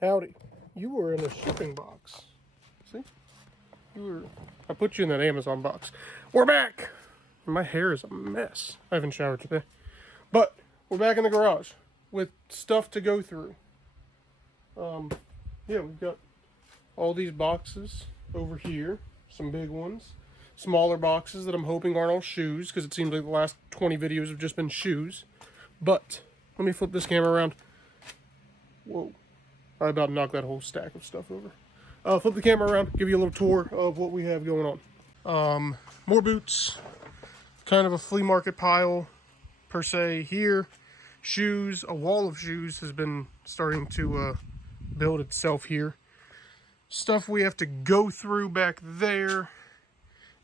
Howdy. You were in a shipping box. See? I put you in that Amazon box. We're back! My hair is a mess. I haven't showered today. But we're back in the garage with stuff to go through. Yeah, we've got all these boxes over here. Some big ones. Smaller boxes that I'm hoping aren't all shoes, because it seems like the last 20 videos have just been shoes. But, let me flip this camera around. Whoa. I about knocked that whole stack of stuff over. Flip the camera around, give you a little tour of what we have going on. More boots. Kind of a flea market pile, per se, here. Shoes. A wall of shoes has been starting to build itself here. Stuff we have to go through back there.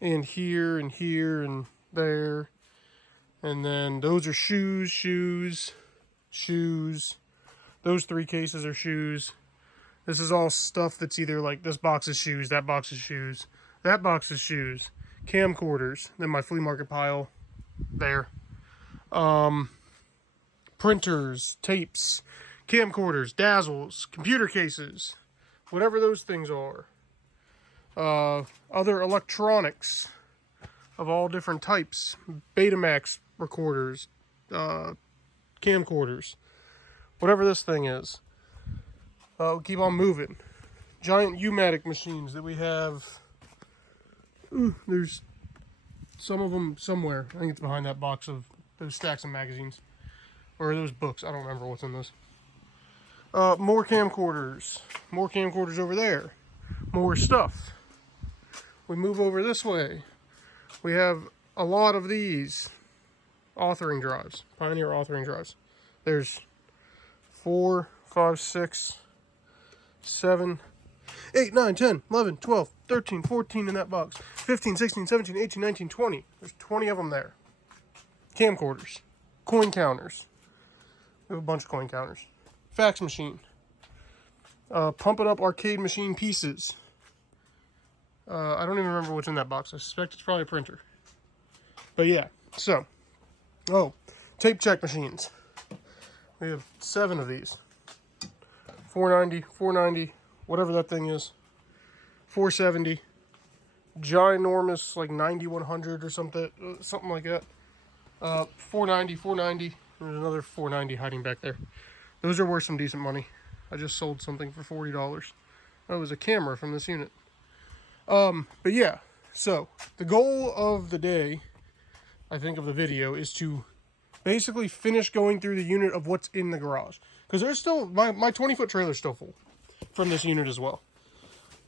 And here, and here, and there. And then those are shoes, shoes, shoes. Those three cases are shoes. This is all stuff that's either like this box is shoes, that box is shoes, that box is shoes. Camcorders, then my flea market pile there. Printers, tapes, camcorders, dazzles, computer cases, whatever those things are. Other electronics of all different types. Betamax recorders, camcorders. Whatever this thing is. We'll keep on moving. Giant U-matic machines that we have. There's some of them somewhere. I think it's behind that box of those stacks of magazines. Or those books. I don't remember what's in those. More camcorders. More camcorders over there. More stuff. We move over this way. We have a lot of these authoring drives. Pioneer authoring drives. There's 4, 5, 6, 7, 8, 9, 10, 11, 12, 13, 14 in that box. 15, 16, 17, 18, 19, 20. There's 20 of them there. Camcorders. Coin counters. We have a bunch of coin counters. Fax machine. Pump it up arcade machine pieces. I don't even remember what's in that box. I suspect it's probably a printer. But yeah, so. Oh, tape check machines. We have 7 of these. 490, 490, whatever that thing is. 470. Ginormous, like 9100 or something like that. 490, 490. There's another 490 hiding back there. Those are worth some decent money. I just sold something for $40. That was a camera from this unit. But yeah, so the goal of the day, I think, of the video is to basically finish going through the unit of what's in the garage. Because there's still, my 20-foot trailer is still full from this unit as well.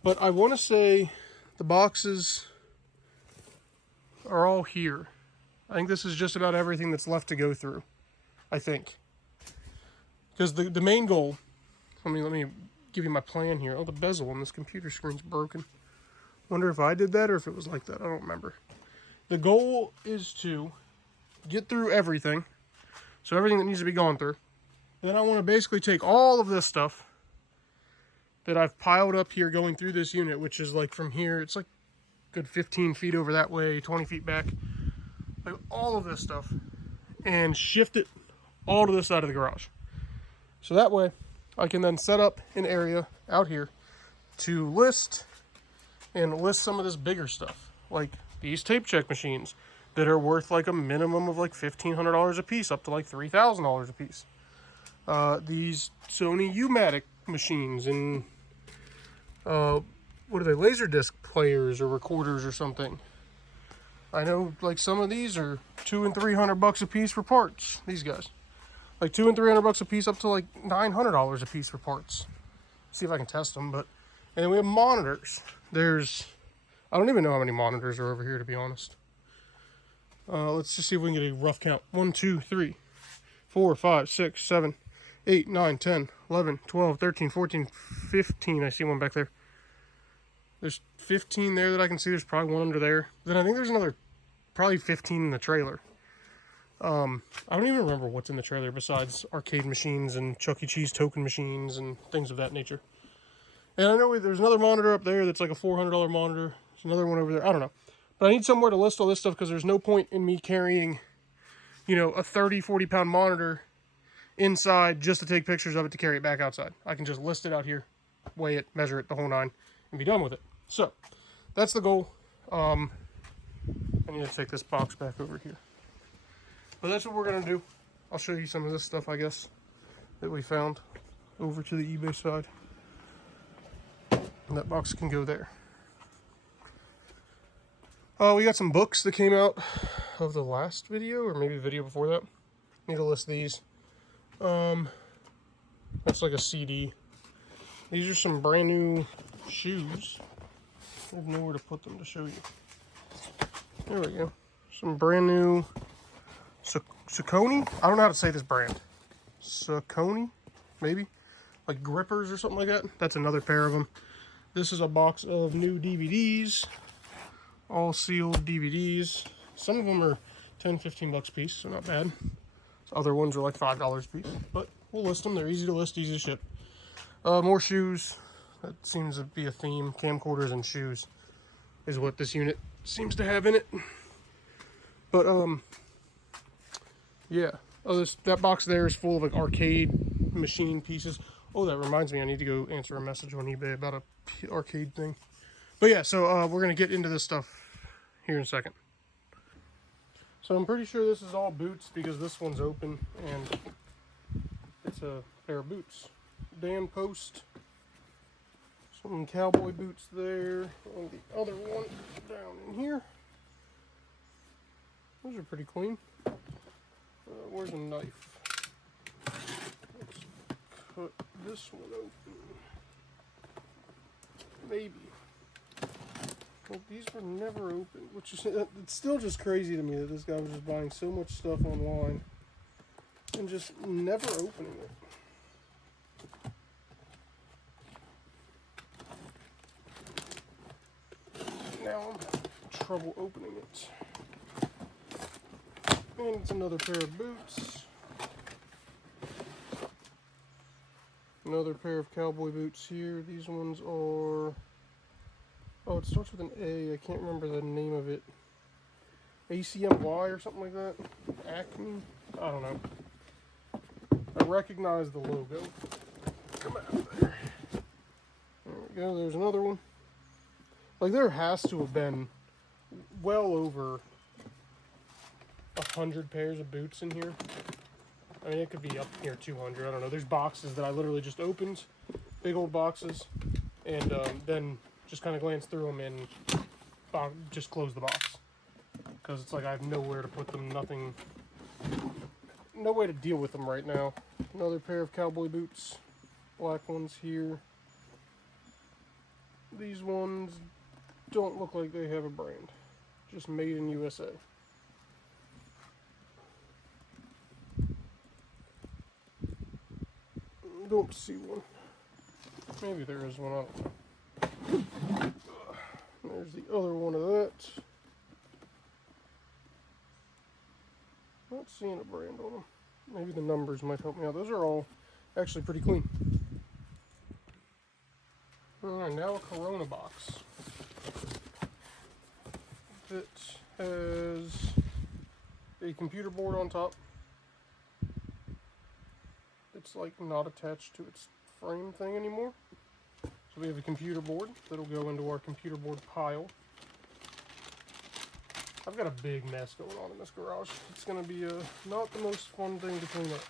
But I want to say the boxes are all here. I think this is just about everything that's left to go through. I think. Because the main goal, let me give you my plan here. Oh, the bezel on this computer screen's broken. Wonder if I did that or if it was like that. I don't remember. The goal is to get through everything. So everything that needs to be gone through. And then I want to basically take all of this stuff that I've piled up here going through this unit, which is like from here, it's like a good 15 feet over that way, 20 feet back. Like all of this stuff. And shift it all to this side of the garage. So that way I can then set up an area out here to list some of this bigger stuff. Like these tape check machines that are worth like a minimum of like $1,500 a piece, up to like $3,000 a piece. These Sony U-matic machines and what are they, Laserdisc players or recorders or something. I know like some of these are $200 and $300 a piece for parts. These guys, like $200 and $300 a piece, up to like $900 a piece for parts. See if I can test them. But and then we have monitors. I don't even know how many monitors are over here, to be honest. Let's just see if we can get a rough count. 1, 2, 3, 4, 5, 6, 7, 8, 9, 10, 11, 12, 13, 14, 15. I see one back there. There's 15 there that I can see. There's probably one under there. Then I think there's another, probably 15 in the trailer. I don't even remember what's in the trailer besides arcade machines and Chuck E. Cheese token machines and things of that nature. And I know there's another monitor up there that's like a $400 monitor. There's another one over there. I don't know. But I need somewhere to list all this stuff because there's no point in me carrying, you know, a 30, 40 pound monitor inside just to take pictures of it to carry it back outside. I can just list it out here, weigh it, measure it, the whole nine, and be done with it. So that's the goal. I need to take this box back over here. But that's what we're going to do. I'll show you some of this stuff, I guess, that we found over to the eBay side. And that box can go there. We got some books that came out of the last video, or maybe the video before that. Need to list these. That's like a CD. These are some brand new shoes. I have nowhere to put them to show you. There we go. Some brand new Saucony. I don't know how to say this brand. Saucony, maybe? Like grippers or something like that. That's another pair of them. This is a box of new DVDs. All sealed DVDs. Some of them are 10, 15 bucks a piece, so not bad. Other ones are like $5 a piece. But we'll list them. They're easy to list, easy to ship. More shoes. That seems to be a theme. Camcorders and shoes is what this unit seems to have in it. But yeah. Oh, that box there is full of like arcade machine pieces. Oh, that reminds me, I need to go answer a message on eBay about a arcade thing. But yeah, so we're gonna get into this stuff here in a second. So I'm pretty sure this is all boots because this one's open and it's a pair of boots. Dan Post. Some cowboy boots there. And the other one down in here. Those are pretty clean. Where's a knife? Let's cut this one open. Maybe. Well, these were never opened, which is, it's still just crazy to me that this guy was just buying so much stuff online and just never opening it. Now I'm having trouble opening it. And it's another pair of boots. Another pair of cowboy boots here. These ones are... Oh, it starts with an A. I can't remember the name of it. ACMY or something like that? Acme? I don't know. I recognize the logo. Come out of there. There we go. There's another one. Like, there has to have been well over 100 pairs of boots in here. I mean, it could be up near 200. I don't know. There's boxes that I literally just opened. Big old boxes. And then just kind of glance through them and just close the box. Because it's like I have nowhere to put them. Nothing. No way to deal with them right now. Another pair of cowboy boots. Black ones here. These ones don't look like they have a brand. Just made in USA. Don't see one. Maybe there is one. I don't know. There's the other one of that. Not seeing a brand on them. Maybe the numbers might help me out. Those are all actually pretty clean. Alright, now a Corona box. It has a computer board on top. It's like not attached to its frame thing anymore. So we have a computer board that'll go into our computer board pile. I've got a big mess going on in this garage. It's going to be not the most fun thing to clean up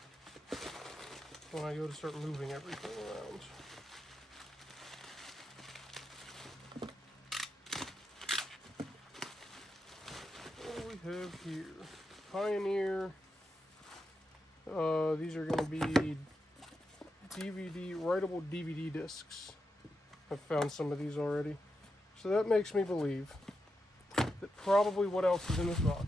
when I go to start moving everything around. What do we have here? Pioneer. These are going to be writable DVD discs. I've found some of these already. So that makes me believe that probably what else is in this box.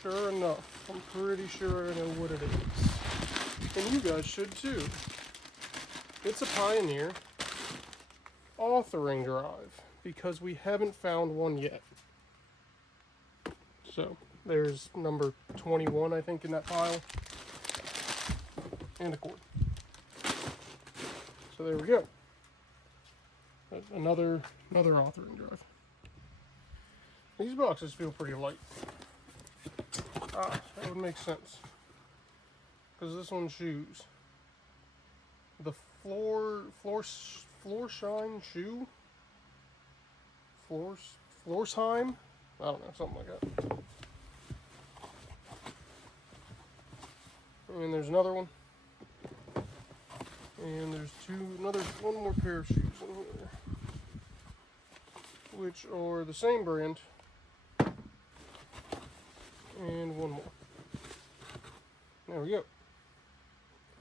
Sure enough, I'm pretty sure I know what it is. And you guys should too. It's a Pioneer authoring drive because we haven't found one yet. So there's number 21, I think, in that pile. And a cord. So there we go. Another authoring drive. These boxes feel pretty light. Ah, that would make sense. Because this one's shoes. The Florsheim shoe? Florsheim? I don't know, something like that. And there's another one. And there's one more pair of shoes in here, which are the same brand. And one more. There we go.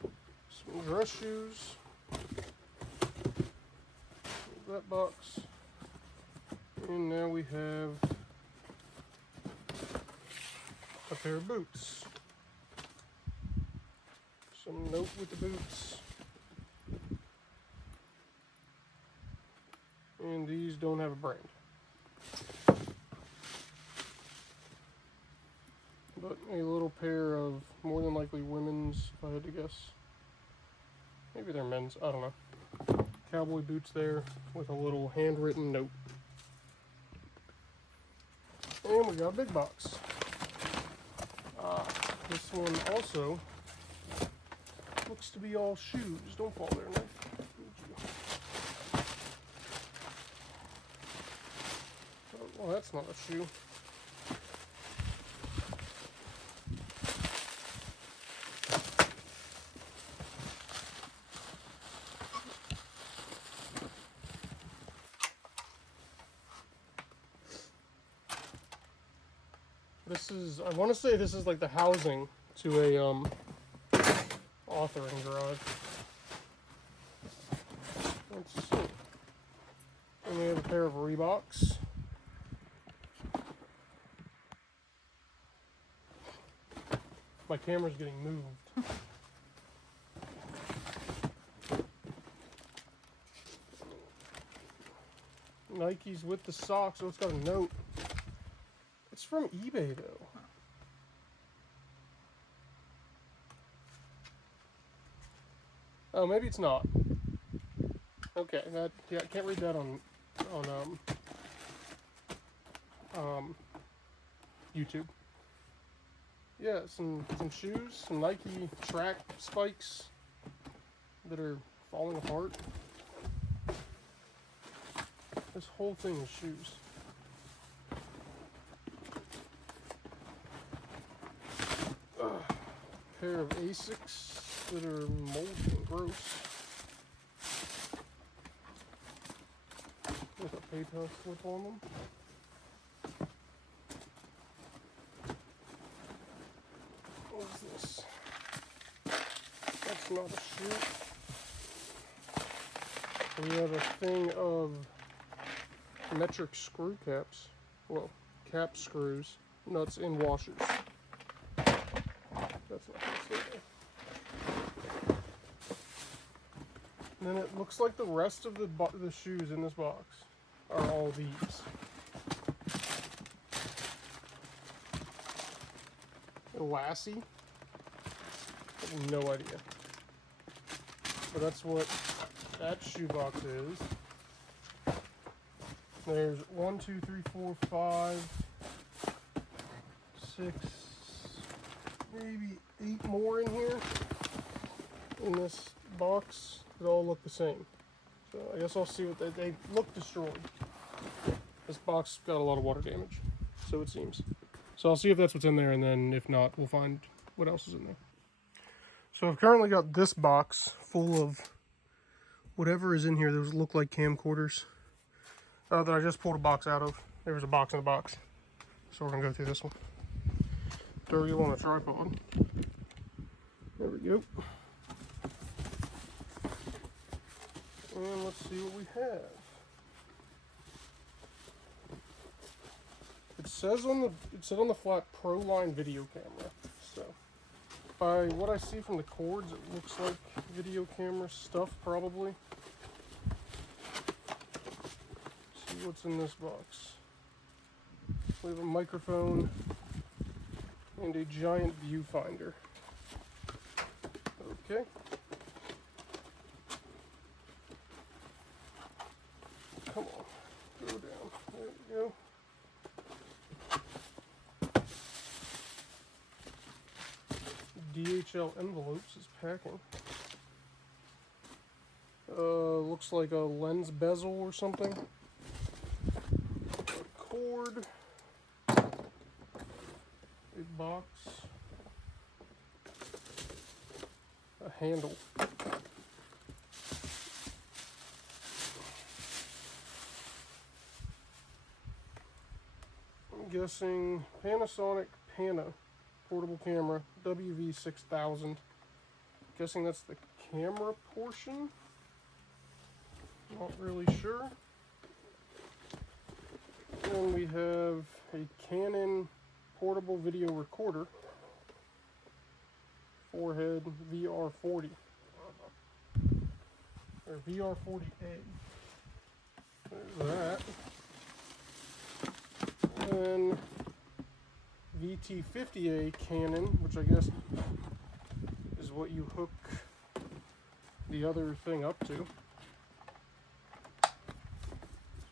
Some dress shoes. That box. And now we have a pair of boots. Some note with the boots. And these don't have a brand. But a little pair of more than likely women's, if I had to guess. Maybe they're men's, I don't know. Cowboy boots there with a little handwritten note. And we got a big box. This one also looks to be all shoes. Don't fall there, Nick. Oh, well, that's not a shoe. I want to say this is like the housing to a authoring garage. Let's see. And we have a pair of Reeboks. My camera's getting moved. Nikes with the socks, so it's got a note. It's from eBay though. Oh, maybe it's not. Okay, I can't read that on YouTube. Yeah, some shoes, some Nike track spikes that are falling apart. This whole thing is shoes. Pair of Asics that are moldy and gross. With a PayPal slip on them. What is this? That's not a shoe. We have a thing of metric screw caps. Well, cap screws, nuts, and washers. That's not going to stay there. And then it looks like the rest of the shoes in this box are all these. Lassie? I have no idea. But that's what that shoe box is. There's 1, 2, 3, 4, 5, 6, maybe 8 more in here in this box that all look the same. So I guess I'll see what they look destroyed. This box got a lot of water damage, so it seems. So I'll see if that's what's in there, and then if not, we'll find what else is in there. So I've currently got this box full of whatever is in here. Those look like camcorders that I just pulled a box out of. There was a box in the box. So we're going to go through this one. Throw you on a tripod. There we go. And let's see what we have. It said on the flat ProLine video camera. So by what I see from the cords, it looks like video camera stuff probably. Let's see what's in this box. We have a microphone and a giant viewfinder. Okay. Come on, go down. There we go. DHL envelopes is packing. Looks like a lens bezel or something. A cord. A box. A handle. I'm guessing Panasonic Pana portable camera WV6000. Guessing that's the camera portion. Not really sure. And we have a Canon portable video recorder. Forehead VR40. Or VR40A. There's that. And VT50A Canon, which I guess is what you hook the other thing up to.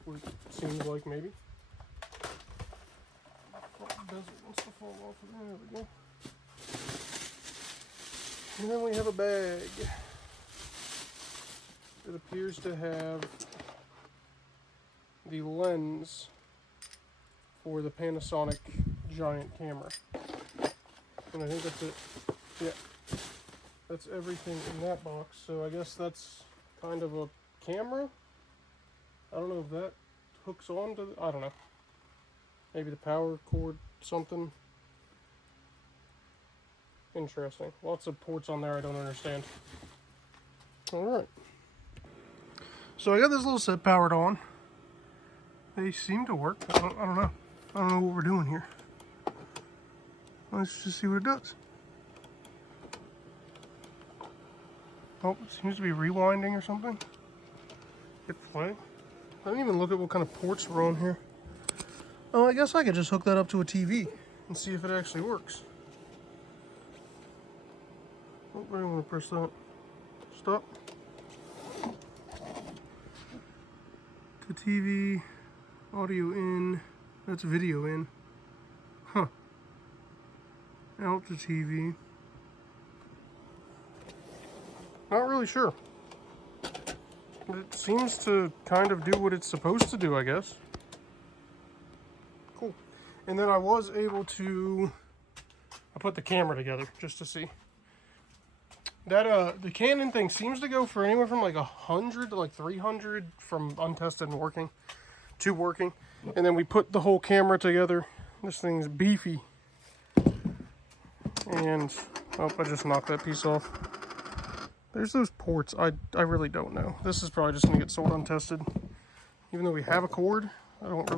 What it seems like, maybe. Oh, bezel wants to fall off of there. There we go. And then we have a bag. It appears to have the lens for the Panasonic giant camera. And I think that's it. Yeah. That's everything in that box. So I guess that's kind of a camera. I don't know if that hooks on to I don't know. Maybe the power cord, something. Interesting. Lots of ports on there I don't understand. Alright. So I got this little set powered on. They seem to work. I don't know. I don't know what we're doing here. Let's just see what it does. Oh, it seems to be rewinding or something. Hit play. I didn't even look at what kind of ports were on here. Oh, I guess I could just hook that up to a TV and see if it actually works. Oh, I didn't want to press that. Stop. To TV, audio in, that's video in. Huh. Out to TV. Not really sure. But it seems to kind of do what it's supposed to do, I guess. Cool. And then I was able to... I put the camera together just to see. That the Canon thing seems to go for anywhere from like 100 to like 300 from untested and working to working. And then we put the whole camera together. This thing's beefy. And oh, I just knocked that piece off. There's those ports. I really don't know. This is probably just gonna get sold untested. Even though we have a cord, I don't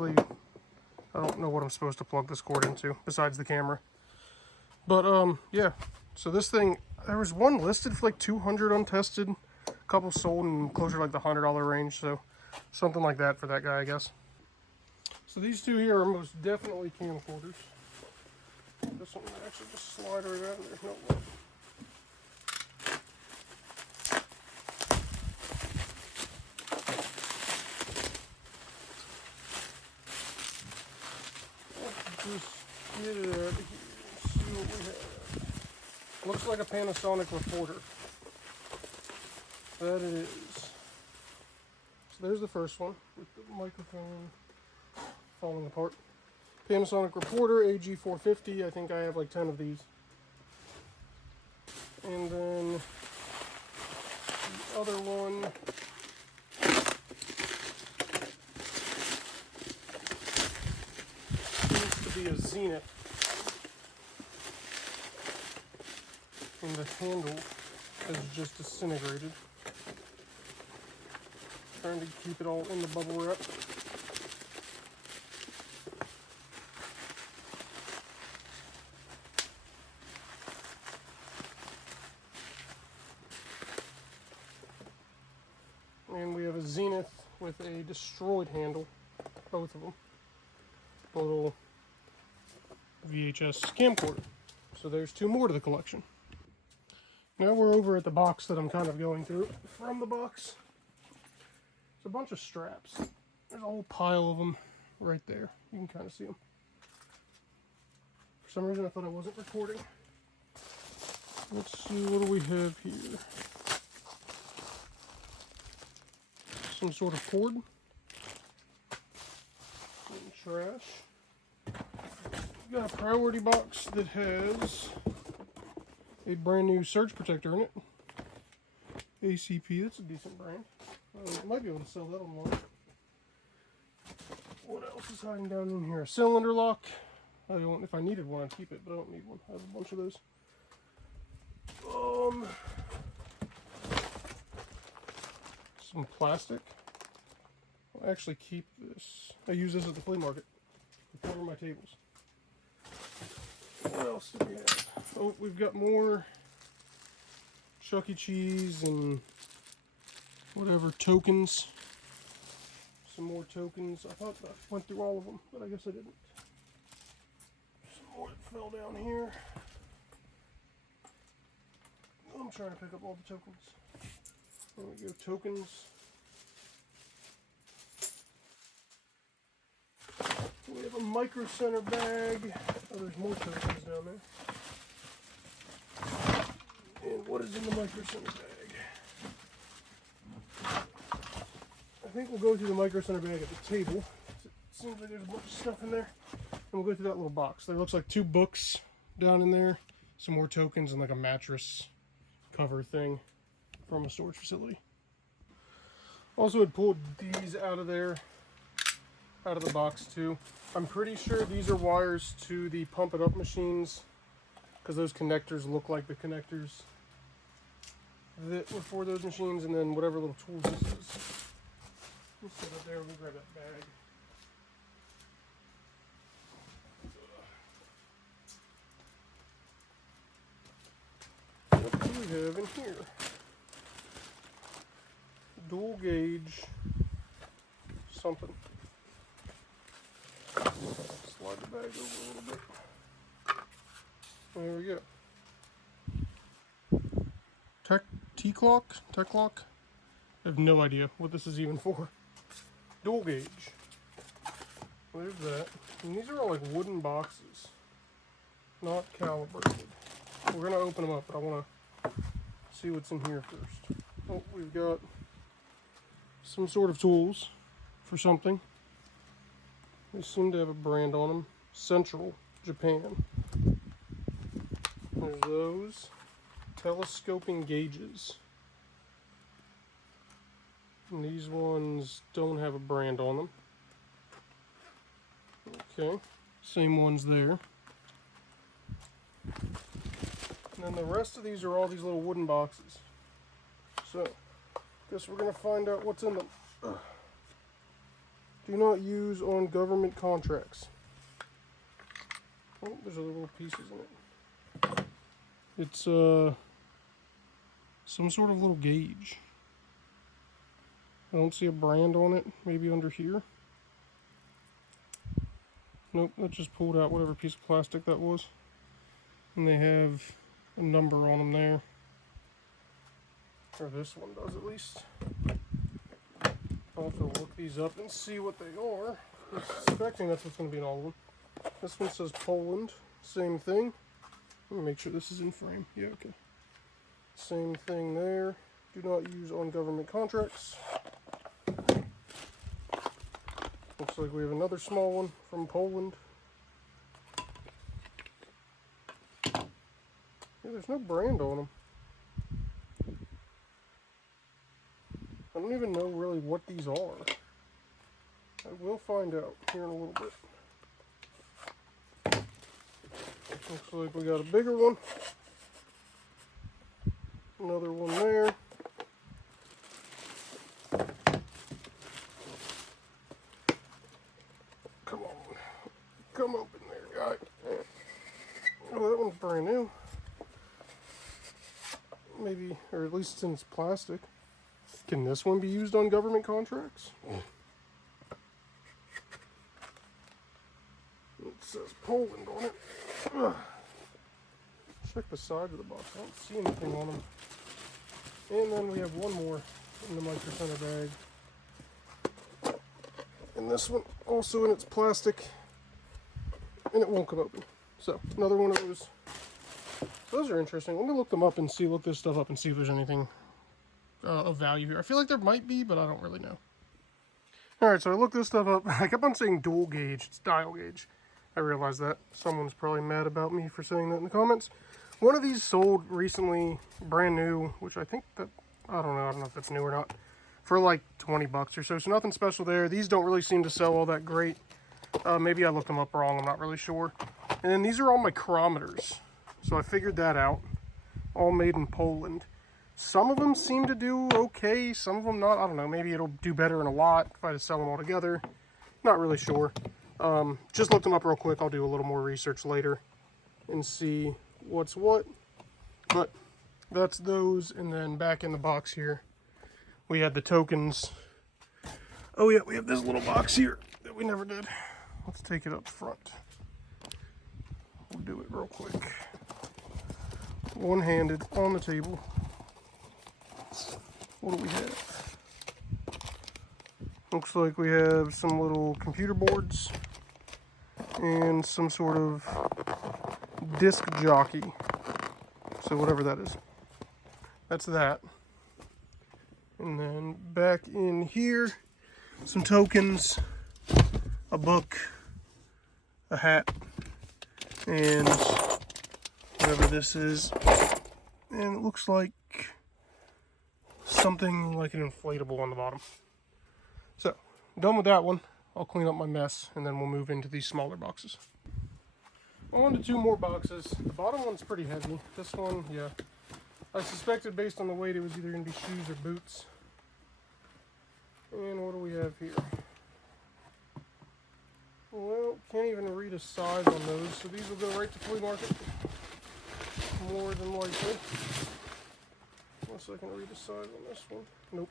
know what I'm supposed to plug this cord into besides the camera. But yeah. So this thing, there was one listed for like 200 untested, a couple sold in closer to like the $100 range, so something like that for that guy, I guess. So these two here are most definitely camcorders. This one will actually just slide right out of there. No. Let's just get it out of here and see what we have. Looks like a Panasonic reporter. That it is. So there's the first one with the microphone falling apart. Panasonic reporter AG450. I think I have like 10 of these. And then the other one seems to be a Zenith. And the handle is just disintegrated. Trying to keep it all in the bubble wrap. And we have a Zenith with a destroyed handle, both of them. A little VHS camcorder. So there's two more to the collection. Now we're over at the box that I'm kind of going through. From the box, it's a bunch of straps. There's a whole pile of them right there. You can kind of see them. For some reason I thought I wasn't recording. Let's see, what do we have here? Some sort of cord. Some trash. We've got a priority box that has a brand new surge protector in it. ACP, that's a decent brand. I might be able to sell that online. What else is hiding down in here? A cylinder lock. If I needed one, I'd keep it, but I don't need one. I have a bunch of those. Some plastic. I'll actually keep this. I use this at the flea market to cover my tables. What else do we have? Oh, we've got more Chuck E. Cheese and whatever tokens. Some more tokens. I thought I went through all of them, but I guess I didn't. Some more that fell down here. I'm trying to pick up all the tokens. There we go, tokens. We have a Micro Center bag. Oh, there's more tokens down there. And what is in the Micro Center bag? I think we'll go through the Micro Center bag at the table. It seems like there's a bunch of stuff in there. And we'll go through that little box. There looks like 2 books down in there. Some more tokens and like a mattress cover thing from a storage facility. Also had pulled these out of there, out of the box too. I'm pretty sure these are wires to the Pump It Up machines, because those connectors look like the connectors that were for those machines. And then whatever little tools this is. Let's set it there, we'll grab that bag. What do we have in here? Dual gauge something. Slide the bag over a little bit. There we go. Tech-Lock? I have no idea what this is even for. Dual gauge. There's that. And these are all like wooden boxes. Not calibrated. We're gonna open them up, but I wanna see what's in here first. Oh, we've got some sort of tools for something. They seem to have a brand on them. Central Japan. There's those. Telescoping gauges. And these ones don't have a brand on them. Okay. Same ones there. And then the rest of these are all these little wooden boxes. So, guess we're going to find out what's in them. Do not use on government contracts. Oh, there's other little pieces in it. It's some sort of little gauge. I don't see a brand on it. Maybe under here. Nope, that just pulled out whatever piece of plastic that was. And they have a number on them there. Or this one does at least. I'll have to look these up and see what they are. I'm suspecting that's what's going to be in all of them. This one says Poland. Same thing. Let me make sure this is in frame. Yeah, okay. Same thing there. Do not use on government contracts. Looks like we have another small one from Poland. Yeah, there's no brand on them. I don't even know really what these are. I will find out here in a little bit. Looks like we got a bigger one. Another one there. Come on. Come open there, guy. Oh, that one's brand new. Maybe, or at least since plastic. Can this one be used on government contracts? It says Poland on it. Ugh. Check the side of the box. I don't see anything on them. And then we have one more in the Micro Center bag. And this one also in its plastic. And it won't come open. So, another one of those. those are interesting. Let me look them up and see, look this stuff up and see if there's anything of value here. I feel like there might be, but I don't really know. Alright, so I looked this stuff up. I kept on saying dual gauge. It's dial gauge. I realized that. Someone's probably mad about me for saying that in the comments. One of these sold recently, brand new, which I think that, I don't know if that's new or not, for like 20 bucks or so. So nothing special there. These don't really seem to sell all that great. Maybe I looked them up wrong. I'm not really sure. And then these are all micrometers. So I figured that out. All made in Poland. Some of them seem to do okay. Some of them not. I don't know. Maybe it'll do better in a lot if I just sell them all together. Not really sure. Just looked them up real quick. I'll do a little more research later and see what's what. But that's those. And then back in the box here, we had the tokens. Oh yeah, we have this little box here that we never did. Let's take it up front. We'll do it real quick. One-handed on the table. What do we have? Looks like we have some little computer boards and some sort of disc jockey. So whatever that is. That's that. And then back in here, some tokens, a book, a hat, and whatever this is. And it looks like something like an inflatable on the bottom. So, done with that one. I'll clean up my mess and then we'll move into these smaller boxes. On to two more boxes. The bottom one's pretty heavy. This one, yeah. I suspected based on the weight it was either going to be shoes or boots. And what do we have here? Well, can't even read a size on those, so these will go right to flea market. More than likely. Unless I can read a size on this one. Nope.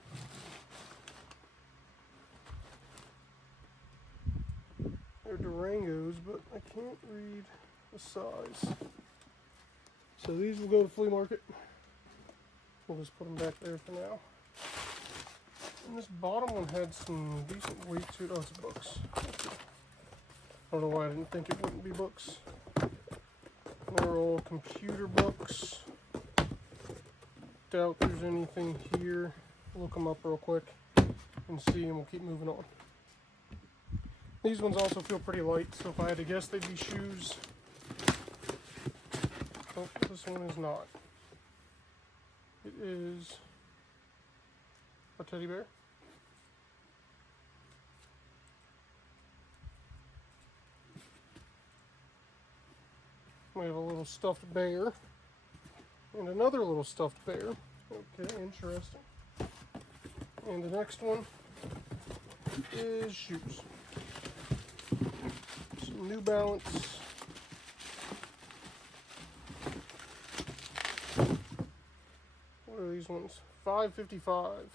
They're Durangos, but I can't read the size. So these will go to flea market. We'll just put them back there for now. And this bottom one had some decent weight to it. Oh, it's books. I don't know why I didn't think it wouldn't be books. They're all computer books. Doubt there's anything here. Look them up real quick and see, and we'll keep moving on. These ones also feel pretty light, so if I had to guess, they'd be shoes. Oh, this one is not. It is a teddy bear. We have a little stuffed bear and another little stuffed bear. Okay, interesting. And the next one is shoes. Some New Balance. What are these ones? $5.55.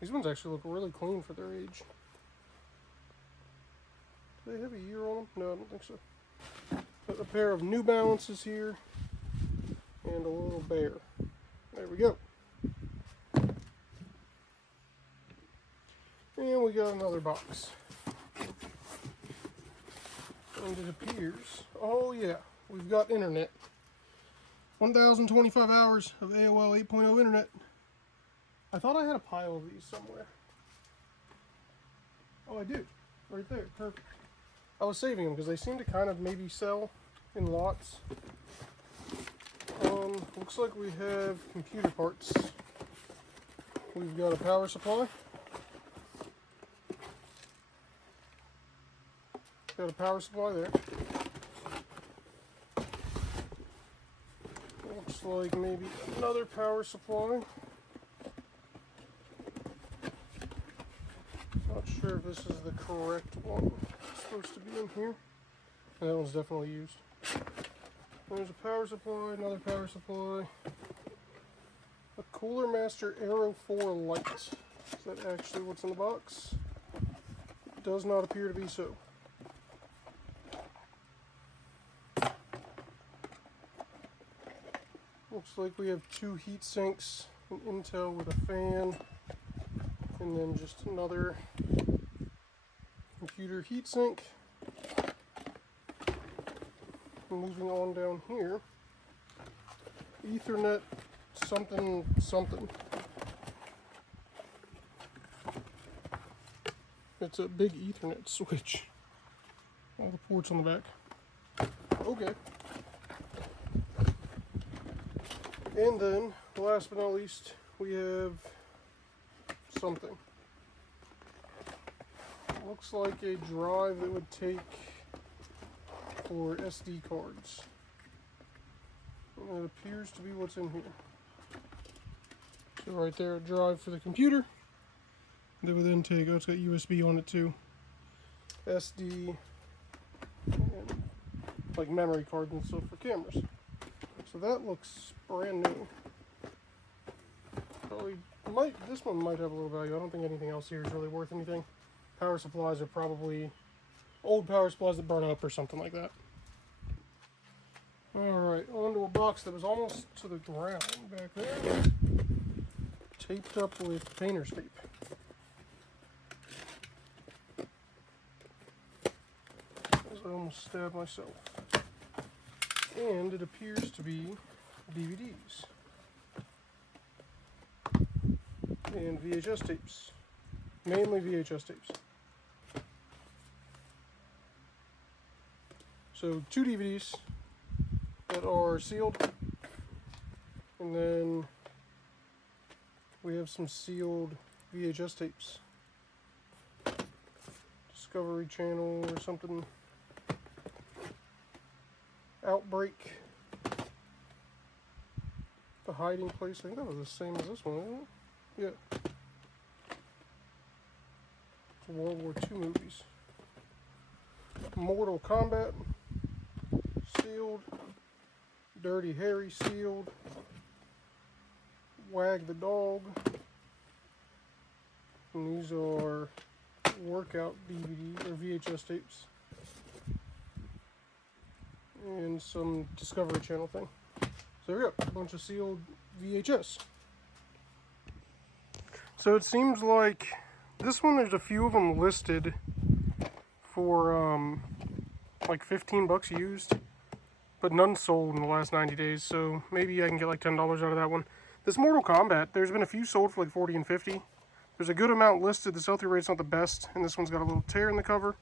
These ones actually look really clean for their age. Do they have a year on them? No, I don't think so. Put a pair of New Balances here and a little bear. There we go. And we got another box. And it appears, oh yeah, we've got internet. 1,025 hours of AOL 8.0 internet. I thought I had a pile of these somewhere. Oh, I do. Right there. Perfect. I was saving them because they seem to kind of maybe sell in lots. Looks like we have computer parts. We've got a power supply. Got a power supply there. Looks like maybe another power supply. Not sure if this is the correct one. It's supposed to be in here. And that one's definitely used. There's a power supply, another power supply. A Cooler Master Aero 4 Lite. Is that actually what's in the box? It does not appear to be so. Looks like we have two heat sinks, an Intel with a fan, and then just another computer heatsink. Moving on down here, Ethernet something something. It's a big Ethernet switch. All the ports on the back. Okay. And then, last but not least, we have something. Looks like a drive that would take for SD cards. And it appears to be what's in here. So right there, a drive for the computer. That would then take, oh, it's got USB on it too. SD, and like memory cards and stuff for cameras. So that looks brand new. Probably this one might have a little value. I don't think anything else here is really worth anything. Power supplies are probably old power supplies that burn up or something like that. Alright, onto a box that was almost to the ground back there. Taped up with painter's tape. As I almost stabbed myself. And it appears to be DVDs. And VHS tapes. Mainly VHS tapes. So 2 DVDs that are sealed. And then we have some sealed VHS tapes. Discovery Channel or something. Outbreak. The Hiding Place. I think that was the same as this one, isn't it? Yeah. It's World War II movies. Mortal Kombat. Sealed. Dirty Harry sealed. Wag the Dog. And these are workout DVD or VHS tapes. And some Discovery Channel thing. So there we go, a bunch of sealed VHS. So it seems like this one, there's a few of them listed for like 15 bucks used, but none sold in the last 90 days, so maybe I can get like $10 out of that one. This Mortal Kombat, there's been a few sold for like 40 and 50. There's a good amount listed. The sell-through rate's not the best, and this one's got a little tear in the cover.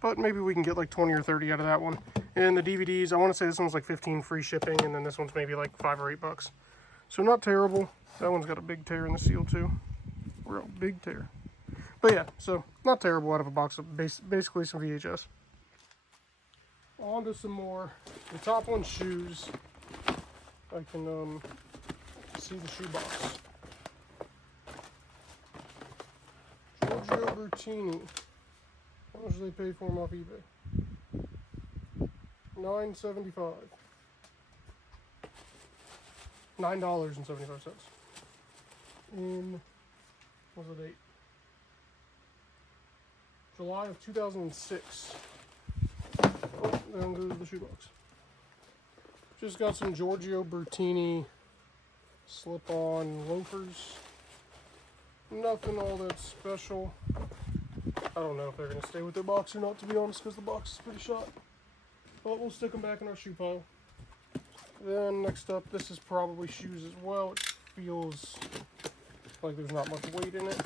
But maybe we can get like 20 or 30 out of that one. And the DVDs, I want to say this one's like 15 free shipping, and then this one's maybe like 5 or 8 bucks. So not terrible. That one's got a big tear in the seal too. Real big tear. But yeah, so not terrible out of a box of basically some VHS. On to some more. The top one's shoes. I can see the shoe box. Giorgio Bertini. How much do they pay for them off eBay? $9.75. $9.75. In, what's the date? July of 2006. Oh, there goes the shoebox. Just got some Giorgio Bertini slip-on loafers. Nothing all that special. I don't know if they're going to stay with their box or not, to be honest, because the box is pretty shot. But we'll stick them back in our shoe pile. Then next up, this is probably shoes as well. It feels like there's not much weight in it.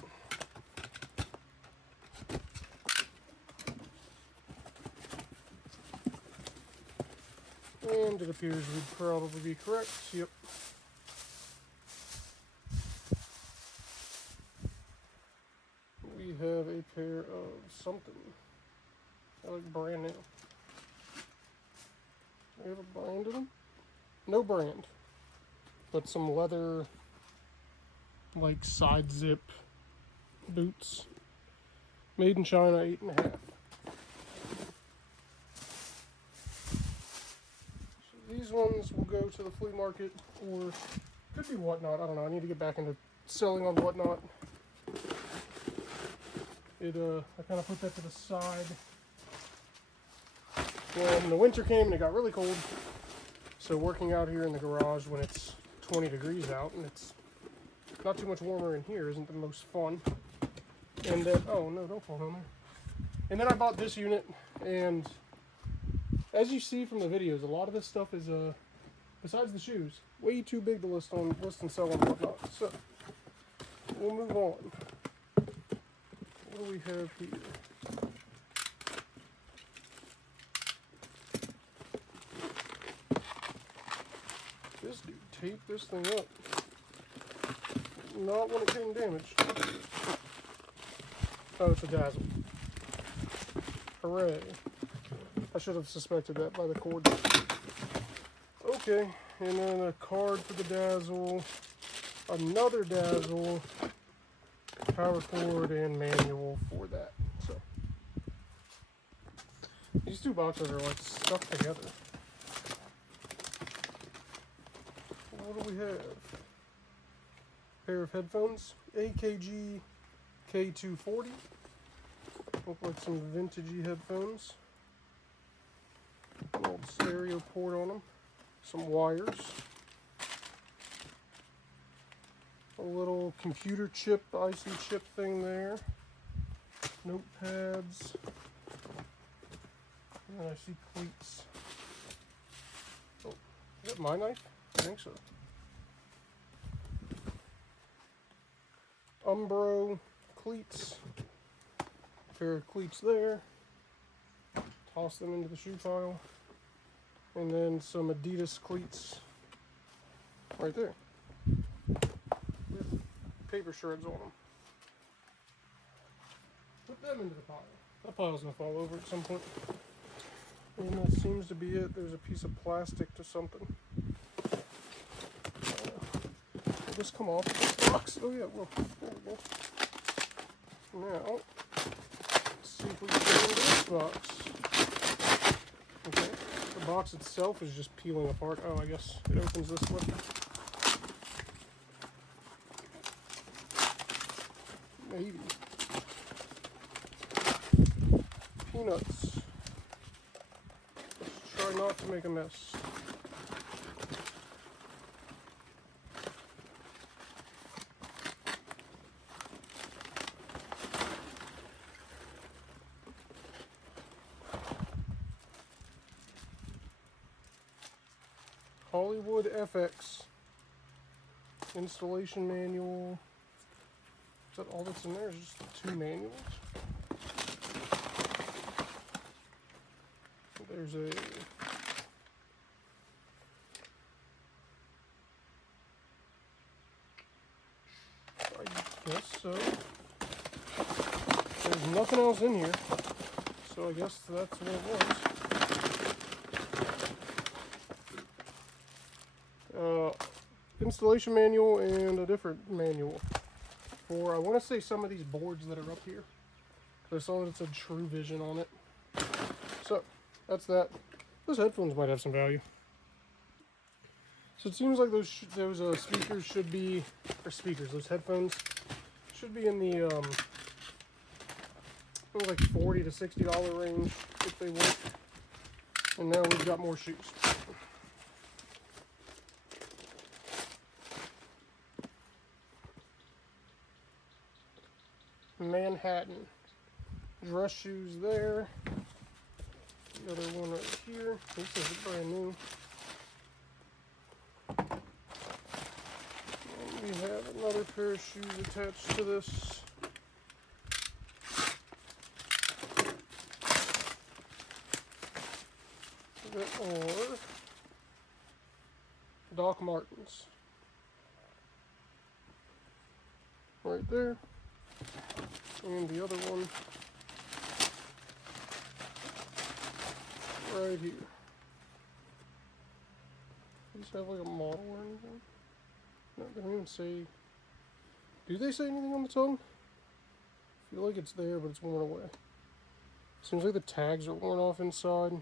And it appears we'd probably be correct. Yep. We have a pair of something. I like brand new. We have a brand in them? No brand. But some leather, like side zip boots. Made in China, 8.5. These ones will go to the flea market, or could be Whatnot. I don't know. I need to get back into selling on Whatnot. I kind of put that to the side when the winter came and it got really cold. So working out here in the garage when it's 20 degrees out and it's not too much warmer in here isn't the most fun. And then, oh no, don't fall down there. And then I bought this unit, and as you see from the videos, a lot of this stuff is Besides the shoes, way too big to list and sell and whatnot. So we'll move on. What do we have here? This dude taped this thing up. Not when it came damaged. Oh, it's a Dazzle. Hooray. I should have suspected that by the cord. Okay, and then a card for the Dazzle. Another Dazzle. Power cord and manual for that. So these two boxes are like stuck together. What do we have? Pair of headphones, AKG K240. Look like some vintagey headphones. An old stereo port on them. Some wires. A little computer chip, IC chip thing there. Notepads. And I see cleats. Oh, is that my knife? I think so. Umbro cleats. Pair of cleats there. Toss them into the shoe pile. And then some Adidas cleats right there. With paper shreds on them. Put them into the pile. That pile's gonna fall over at some point. And that seems to be it. There's a piece of plastic to something. Will this come off this box? Oh yeah, well, there we go. Now, let's see if we can get into this box. Okay, the box itself is just peeling apart. Oh, I guess it opens this way. Maybe. Peanuts. Let's try not to make a mess. Hollywood FX installation manual. Is that all that's in there? Is just the two manuals? There's a I guess so. There's nothing else in here, so I guess that's what it was. Installation manual and a different manual for, I want to say, some of these boards that are up here. I saw that it said True Vision on it. So, that's that. Those headphones might have some value. So it seems like those speakers should be, or speakers, those headphones should be in the like $40 to $60 range if they work. And now we've got more shoes. Manhattan. Dress shoes there. The other one right here. This is brand new. And we have another pair of shoes attached to this. That are Doc Martens. Right there. And the other one right here. Does this have like a model or anything? No, they don't even say. Do they say anything on the tongue? I feel like it's there, but it's worn away. Seems like the tags are worn off inside.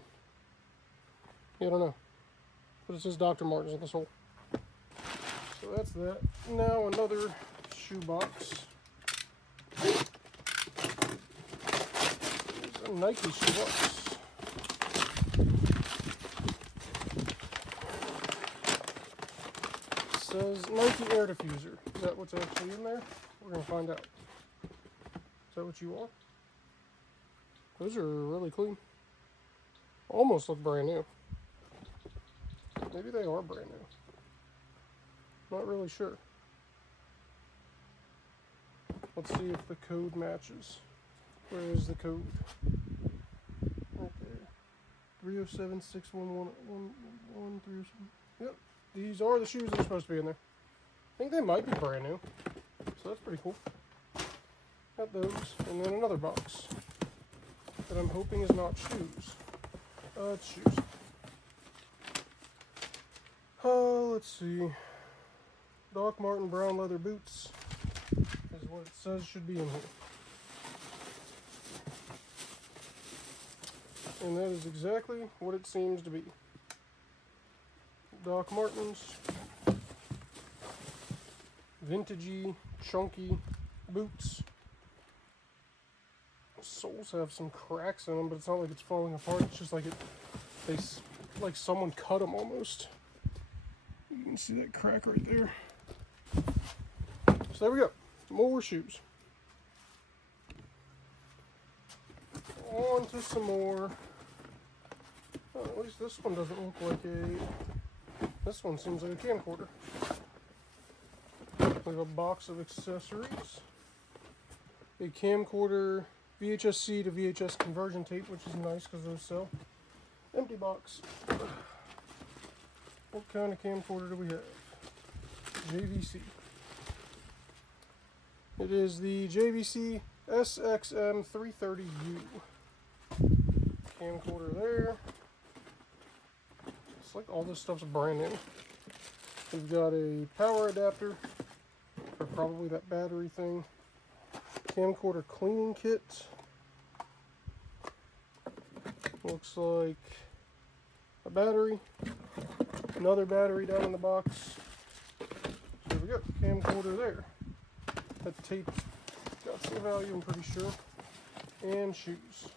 Yeah, I don't know. But it says Dr. Martens on the sole. So that's that. Now another shoe box. Nike shoe box. It says Nike Air Diffuser. Is that what's actually in there? We're going to find out. Is that what you want? Those are really clean. Almost look brand new. Maybe they are brand new. Not really sure. Let's see if the code matches. Where is the code? Okay. 307611113. Yep. These are the shoes that are supposed to be in there. I think they might be brand new. So that's pretty cool. Got those. And then another box that I'm hoping is not shoes. It's shoes. Let's see. Doc Martin brown leather boots is what it says should be in here. And that is exactly what it seems to be. Doc Martens. Vintagey, chunky boots. Soles have some cracks in them, but it's not like it's falling apart. It's just like like someone cut them almost. You can see that crack right there. So there we go. More shoes. On to some more. Oh, at least this one doesn't look like a... This one seems like a camcorder. We have a box of accessories. A camcorder VHS-C to VHS conversion tape, which is nice because those sell. Empty box. What kind of camcorder do we have? JVC. It is the JVC SXM330U. Camcorder there. It's like all this stuff's brand new. We've got a power adapter for probably that battery thing. Camcorder cleaning kit. Looks like a battery. Another battery down in the box. So there we go. Camcorder there. That tape's got some value, I'm pretty sure. And shoes.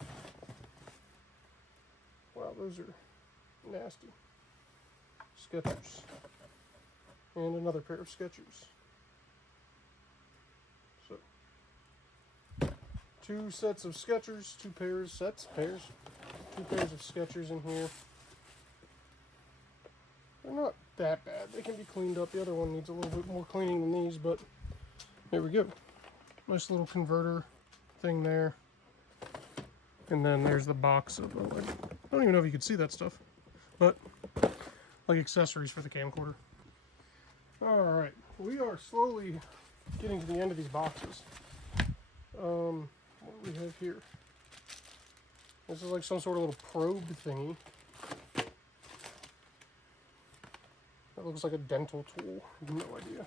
Wow, those are nasty. Skechers. And another pair of Skechers. So, 2 sets of Skechers, 2 pairs of Skechers in here. They're not that bad. They can be cleaned up. The other one needs a little bit more cleaning than these, but there we go. Nice little converter thing there. And then there's the box of, I don't even know if you can see that stuff, but like accessories for the camcorder. Alright, we are slowly getting to the end of these boxes. What do we have here? This is like some sort of little probe thingy. That looks like a dental tool. I have no idea.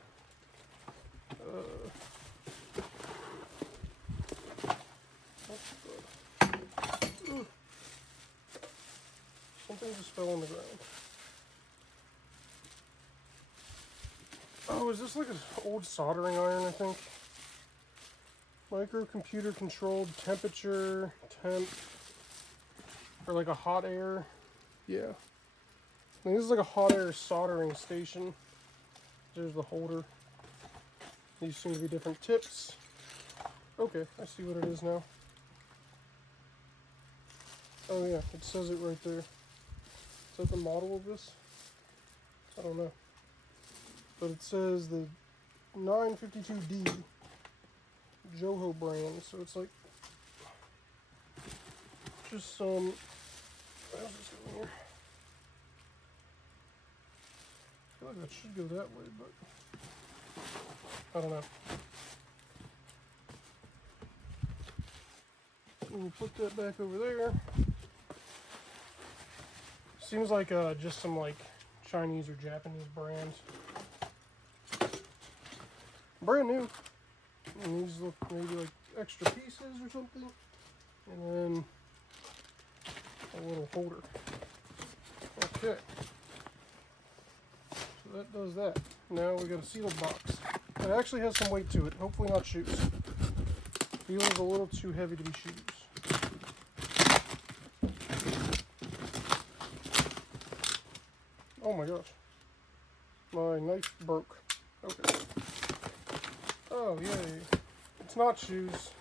Something just fell on the ground. Oh, is this like an old soldering iron, I think? Microcomputer controlled temperature, temp, or like a hot air. Yeah. I think this is like a hot air soldering station. There's the holder. These seem to be different tips. Okay, I see what it is now. Oh yeah, it says it right there. Is that the model of this? I don't know. But it says the 952D Joho brand, so it's like just some, what else is in here? I feel like that should go that way, but I don't know. We'll put that back over there. Seems like just some like Chinese or Japanese brands. Brand new. And these look maybe like extra pieces or something. And then a little holder. Okay. So that does that. Now we got a sealed box. It actually has some weight to it. Hopefully not shoes. Feels a little too heavy to be shoes. Oh my gosh. My knife broke. Okay. Oh, yay. It's not shoes.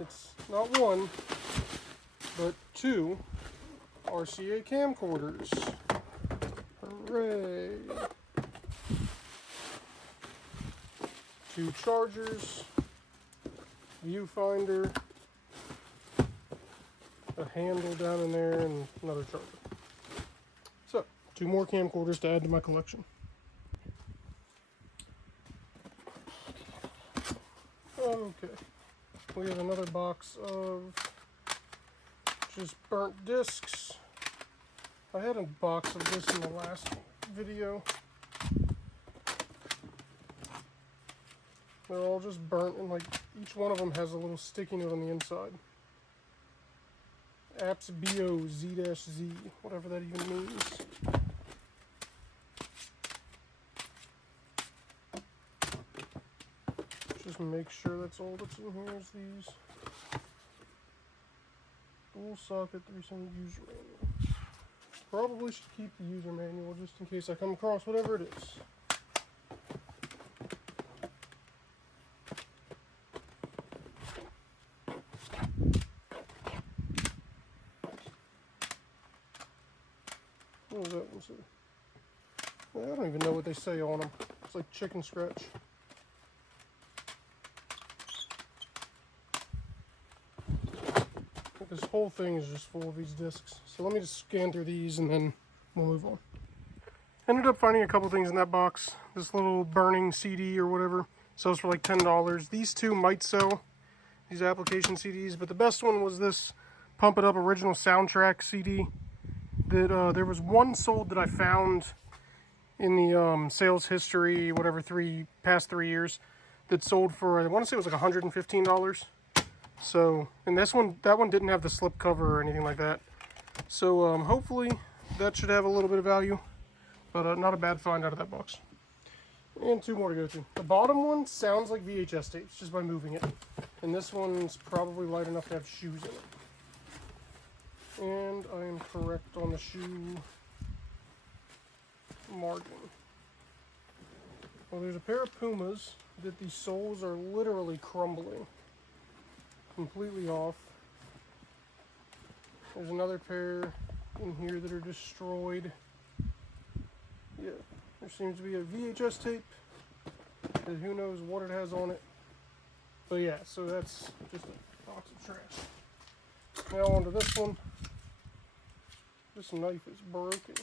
It's not one, but 2 RCA camcorders. Hooray! 2 chargers, viewfinder, a handle down in there, and another charger. So, 2 more camcorders to add to my collection. Okay, we have another box of just burnt discs. I had a box of this in the last video. They're all just burnt, and like each one of them has a little sticky note on the inside. Apps BO Z-Z, whatever that even means. Just make sure that's all that's in here is these. Dual socket 370 user manual. Probably should keep the user manual just in case I come across whatever it is. What was that one say? I don't even know what they say on them. It's like chicken scratch. This whole thing is just full of these discs. So let me just scan through these and then we'll move on. Ended up finding a couple things in that box. This little burning CD or whatever sells for like $10. These 2 might sell, these application CDs, but the best one was this Pump It Up original soundtrack CD. That there was one sold that I found in the sales history, whatever, past 3 years, that sold for, I want to say it was like $115. So, and that one didn't have the slip cover or anything like that. So hopefully that should have a little bit of value, but not a bad find out of that box. And 2 more to go through. The bottom one sounds like VHS tapes just by moving it. And this one's probably light enough to have shoes in it. And I am correct on the shoe margin. Well, there's a pair of Pumas that the soles are literally crumbling completely off. There's another pair in here that are destroyed. Yeah, there seems to be a VHS tape, and who knows what it has on it. But yeah, so that's just a box of trash. Now onto this one. This knife is broken.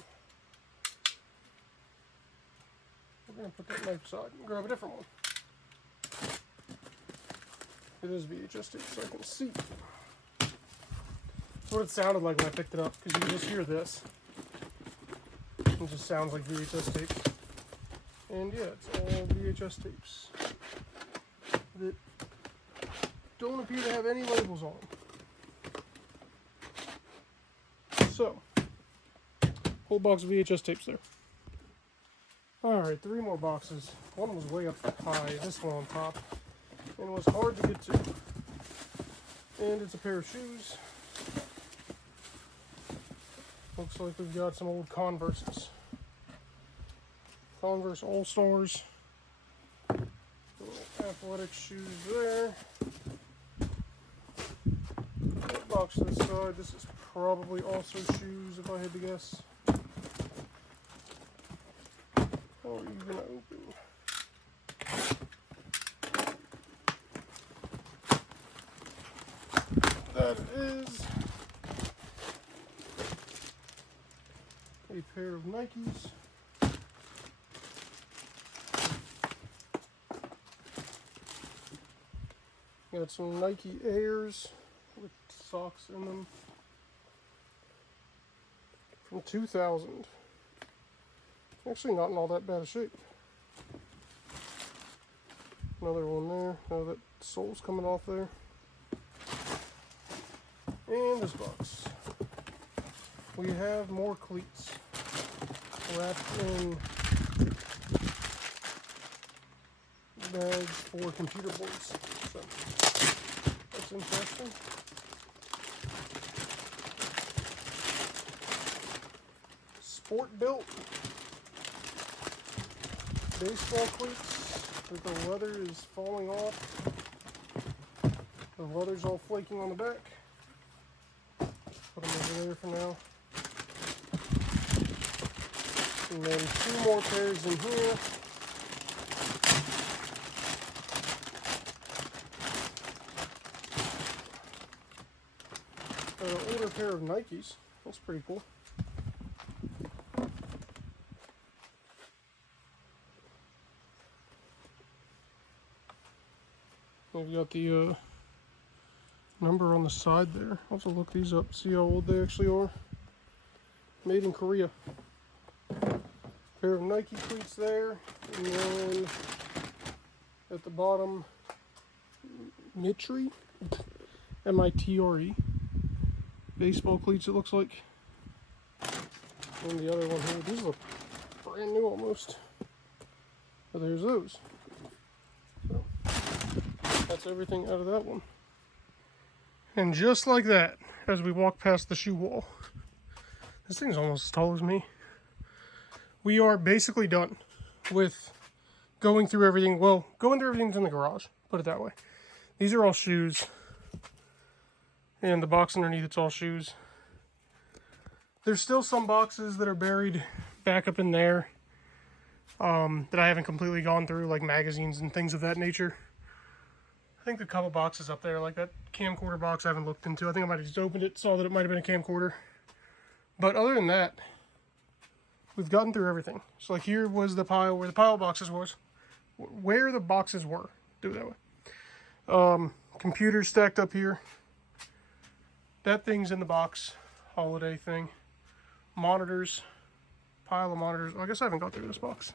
We're gonna put that knife aside and grab a different one. It is VHS tape, so I can see. That's what it sounded like when I picked it up, because you can just hear this. It just sounds like VHS tapes. And yeah, it's all VHS tapes that don't appear to have any labels on them. So, whole box of VHS tapes there. Alright, 3 more boxes. One was way up high, this one on top. And it was hard to get to. And it's a pair of shoes. Looks like we've got some old Converses. Converse All-Stars. Athletic shoes there. That box to the side. This is probably also shoes if I had to guess. How are you going to open? That is a pair of Nikes. Got some Nike Airs with socks in them from 2000. Actually not in all that bad a shape. Another one there. Oh, that sole's coming off there. And this box. We have more cleats wrapped in bags for computer boards. So that's interesting. Sport built baseball cleats that the leather is falling off. The leather's all flaking on the back. Put them over there for now. And then 2 more pairs in here. An older pair of Nikes. That's pretty cool. We've got the number on the side there. I'll have to look these up, see how old they actually are. Made in Korea. Pair of Nike cleats there, and then at the bottom, Mitre, M-I-T-R-E. Baseball cleats, it looks like. And the other one here, these look brand new almost. But there's those. So that's everything out of that one. And just like that, as we walk past the shoe wall, this thing's almost as tall as me. We are basically done with going through everything. Well, going through everything's in the garage, put it that way. These are all shoes. And the box underneath, it's all shoes. There's still some boxes that are buried back up in there that I haven't completely gone through, like magazines and things of that nature. I think a couple boxes up there, like that camcorder box I haven't looked into. I think I might have just opened it, saw that it might have been a camcorder. But other than that, we've gotten through everything. So like here was the pile, where the pile boxes was. Where the boxes were, do it that way. Computers stacked up here. That thing's in the box, holiday thing. Monitors, pile of monitors. Well, I guess I haven't got through this box.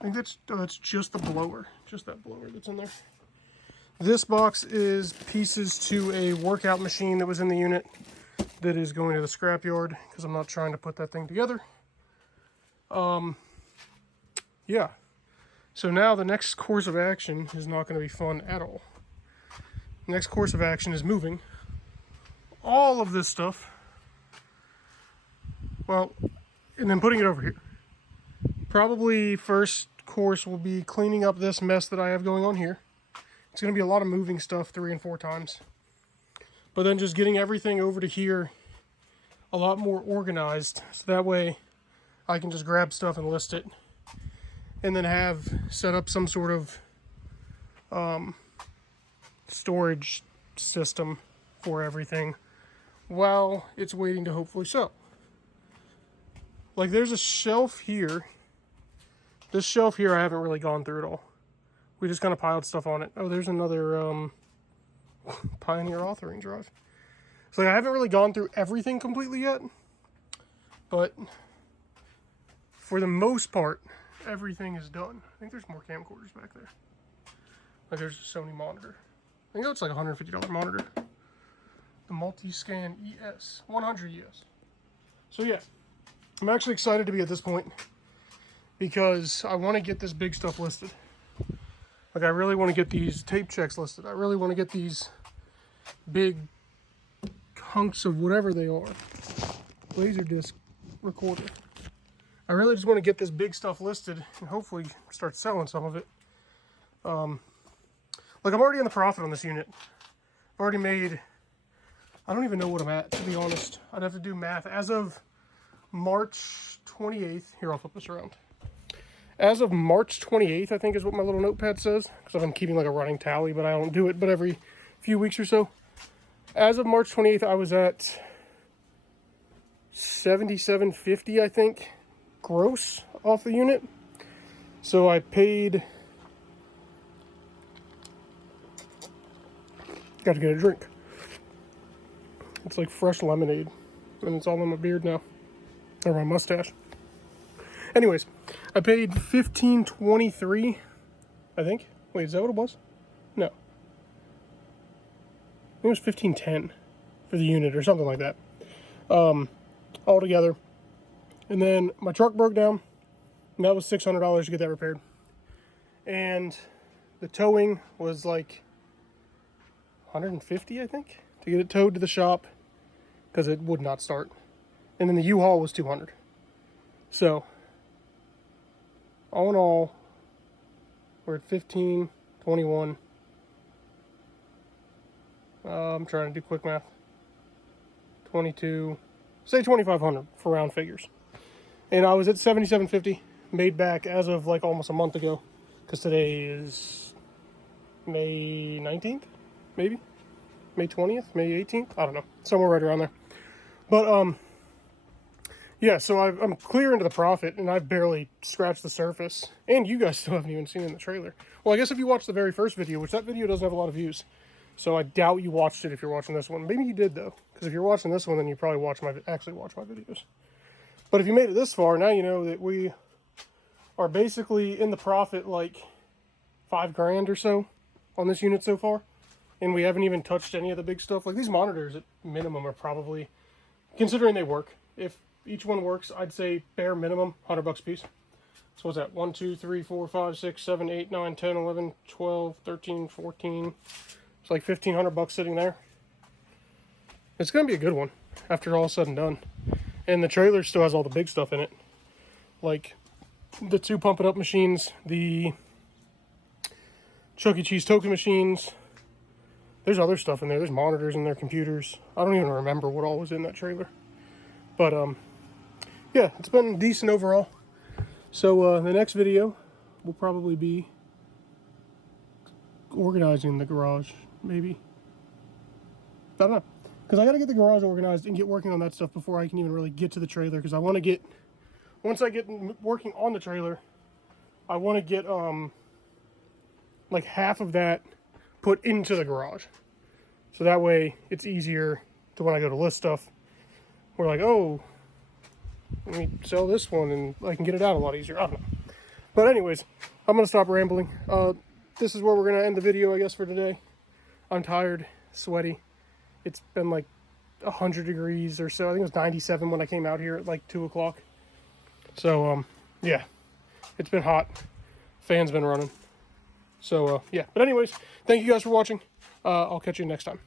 I think that's just the blower, just that blower that's in there. This box is pieces to a workout machine that was in the unit that is going to the scrapyard because I'm not trying to put that thing together. Yeah. So now the next course of action is not going to be fun at all. The next course of action is moving all of this stuff. Well, and then putting it over here. Probably first course will be cleaning up this mess that I have going on here. It's going to be a lot of moving stuff 3 and 4 times. But then just getting everything over to here a lot more organized. So that way I can just grab stuff and list it. And then have set up some sort of storage system for everything while it's waiting to hopefully sell. Like there's a shelf here. This shelf here I haven't really gone through at all. We just kind of piled stuff on it. Oh, there's another Pioneer authoring drive. So like, I haven't really gone through everything completely yet. But for the most part, everything is done. I think there's more camcorders back there. Like there's a Sony monitor. I think that's like a $150 monitor. The Multiscan ES, 100 ES. So yeah, I'm actually excited to be at this point because I want to get this big stuff listed. Like I really want to get these tape checks listed. I really want to get these big hunks of whatever they are. Laserdisc recorder. I really just want to get this big stuff listed and hopefully start selling some of it. Like I'm already in the profit on this unit. I've already made, I don't even know what I'm at, to be honest. I'd have to do math. As of March 28th, here I'll flip this around. As of March 28th, I think is what my little notepad says, because I've been keeping like a running tally, but I don't do it but every few weeks or so. As of March 28th, I was at $77.50, I think, gross off the unit. So I paid, got to get a drink. It's like fresh lemonade, and it's all on my beard now, or my mustache. Anyways, I paid $15.23, I think. Wait, is that what it was? No. I think it was $15.10 for the unit or something like that. All together. And then my truck broke down, and that was $600 to get that repaired. And the towing was like $150, I think, to get it towed to the shop because it would not start. And then the U-Haul was $200. So all in all, we're at $15.21. I'm trying to do quick math. 22, say $2,500 for round figures. And I was at 77.50, made back as of like almost a month ago, because today is May 19th, maybe? May 20th, May 18th? I don't know. Somewhere right around there. But, yeah, so I'm clear into the profit, and I've barely scratched the surface. And you guys still haven't even seen it in the trailer. Well, I guess if you watched the very first video, which that video doesn't have a lot of views, so I doubt you watched it if you're watching this one. Maybe you did, though, because if you're watching this one, then you probably actually watch my videos. But if you made it this far, now you know that we are basically in the profit like $5,000 or so on this unit so far. And we haven't even touched any of the big stuff. Like these monitors at minimum are probably, considering they work, if each one works, I'd say bare minimum $100 a piece. So what's that? 1, 2, 3, 4, 5, 6, 7, 8, 9, 10, 11, 12, 13, 14. It's like $1,500 sitting there. It's going to be a good one after all said and done. And the trailer still has all the big stuff in it. Like the 2 Pump It Up machines, the Chuck E. Cheese token machines. There's other stuff in there. There's monitors in there, computers. I don't even remember what all was in that trailer. But, yeah, it's been decent overall. So, the next video will probably be organizing the garage, maybe. I don't know. Because I got to get the garage organized and get working on that stuff before I can even really get to the trailer. Because I want to get, once I get working on the trailer, I want to get, like half of that put into the garage. So that way it's easier to when I go to list stuff. We're like, oh, let me sell this one and I can get it out a lot easier. I don't know. But anyways, I'm going to stop rambling. This is where we're going to end the video, I guess, for today. I'm tired, sweaty. It's been like 100 degrees or so. I think it was 97 when I came out here at like 2 o'clock. So, yeah, it's been hot. Fan's been running. So, yeah. But anyways, thank you guys for watching. I'll catch you next time.